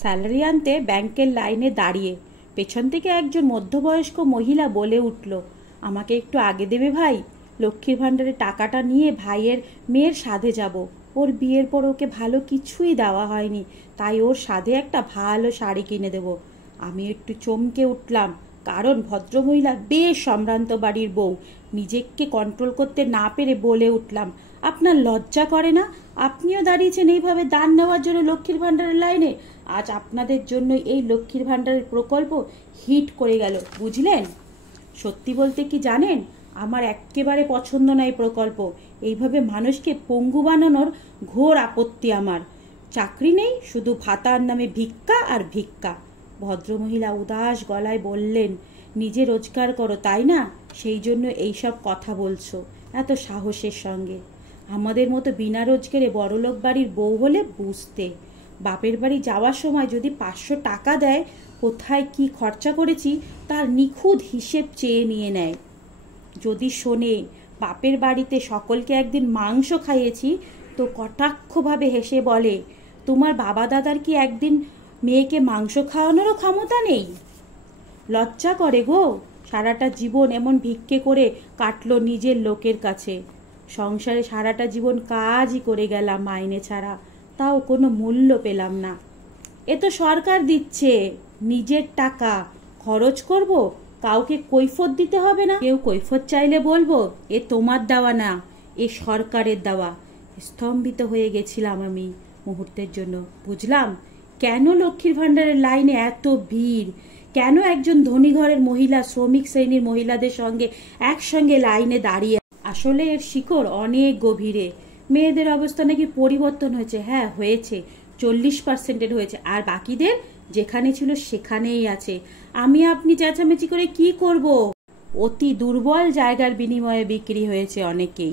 Salary আনতে ব্যাংকের লাইনে দাঁড়িয়ে পেছন থেকে একজন মধ্যবয়স্ক মহিলা বলে উঠল, আমাকে একটু আগে দেবে ভাই, লক্ষ্মীর ভাণ্ডারের টাকাটা নিয়ে ভাইয়ের মেয়ের সাধে যাব। ওর বিয়ের পর ওকে ভালো কিছুই দেওয়া হয়নি, তাই ওর সাধে একটা ভালো শাড়ি কিনে দেব। আমি একটু চমকে উঠলাম, কারণ ভদ্রমহিলা বেশ সম্ভ্রান্ত বাড়ির বউ। নিজেকে কন্ট্রোল করতে না পেরে বলে উঠলাম, আপনার লজ্জা করে না? আপনিও দাঁড়িয়েছেন এইভাবে দান নেওয়ার জন্য লক্ষ্মীর ভাণ্ডারের লাইনে। আজ আপনাদের জন্য এই লক্ষ্মীর ভাণ্ডারের প্রকল্প হিট করে গেল, বুঝলেন? সত্যি বলতে কি জানেন, আমার একেবারে পছন্দ নয় প্রকল্প। এইভাবে মানুষকে পঙ্গু বানানোর ঘোর আপত্তি আমার। চাকরি নেই, শুধু ভাতার নামে ভিক্ষা আর ভিক্ষা। ভদ্রমহিলা উদাস গলায় বললেন, নিজে রোজগার করো তাই না, সেই জন্য এইসব কথা বলছো এত সাহসের সঙ্গে। আমাদের মতো বিনা রোজগারে বড়লোক বাড়ির বউ হলে বুঝতে। বাপের বাড়ি যাওয়ার সময় যদি 500 টাকা দেয়, কোথায় কি খরচা করেছি তার নিখুঁত হিসেব চেয়ে নিয়ে নেয়। যদি শোনে বাপের বাড়িতে সকলকে একদিন মাংস খাইয়েছি, তো কটাক্ষভাবে হেসে বলে, তোমার বাবা দাদার কি একদিন মেয়েকে মাংস খাওয়ানোরও ক্ষমতা নেই? লজ্জা করে গো। সারাটা জীবন এমন ভিক্ষে করে কাটলো নিজের লোকের কাছে। সংসারে সারাটা জীবন কাজই করে গেলাম মাইনে ছাড়া, তাও কোনো মূল্য পেলাম না। এ তো সরকার দিচ্ছে, নিজের টাকা খরচ করব, কাউকে কৈফত দিতে হবে না। কেউ কৈফত চাইলে বলবো, এ তোমার দেওয়া না, এ সরকারের দেওয়া। স্তম্ভিত হয়ে গেছিলাম আমি মুহূর্তের জন্য। বুঝলাম কেন লক্ষ্মীর ভাণ্ডারের লাইনে এত ভিড়, কেন একজন ধনী ঘরের মহিলা শ্রমিক শ্রেণীর মহিলাদের সঙ্গে একসঙ্গে লাইনে দাঁড়িয়ে। আসলে এর শিকড় অনেক গভীরে। মেয়েদের অবস্থা নাকি পরিবর্তন হয়েছে। হ্যাঁ হয়েছে, 40% হয়েছে, আর বাকিদের যেখানে ছিল সেখানেই আছে। আমি আপনি চেঁচামেচি করে কি করব? অতি দুর্বল জায়গার বিনিময়ে বিক্রি হয়েছে অনেকেই।